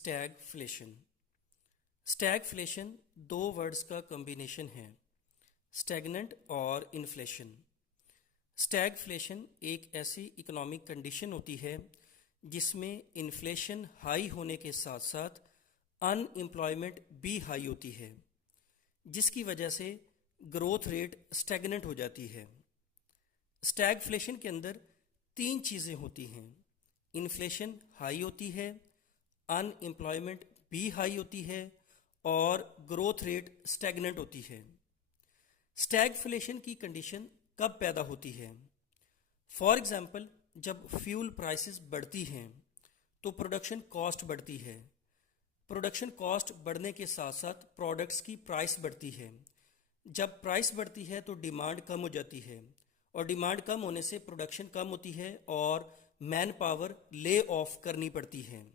Stagflation. Stagflation दो words का combination है, स्टैगनेंट और इन्फ्लेशन। स्टैगफ्लेशन एक ऐसी इकोनॉमिक कंडीशन होती है जिसमें इन्फ्लेशन हाई होने के साथ साथ अनएम्प्लॉयमेंट भी हाई होती है, जिसकी वजह से ग्रोथ रेट स्टैगनेंट हो जाती है। स्टैगफ्लेशन के अंदर तीन चीज़ें होती हैं, इन्फ्लेशन हाई होती है, अनएम्प्लॉयमेंट भी हाई होती है और ग्रोथ रेट स्टैगनेंट होती है। स्टैगफ्लेशन की कंडीशन कब पैदा होती है? फॉर एग्जाम्पल, जब फ्यूल प्राइसेस बढ़ती हैं तो प्रोडक्शन कॉस्ट बढ़ती है। प्रोडक्शन कॉस्ट बढ़ने के साथ साथ प्रोडक्ट्स की प्राइस बढ़ती है। जब प्राइस बढ़ती है तो डिमांड कम हो जाती है और डिमांड कम होने से प्रोडक्शन कम होती है और मैन पावर ले ऑफ करनी पड़ती है।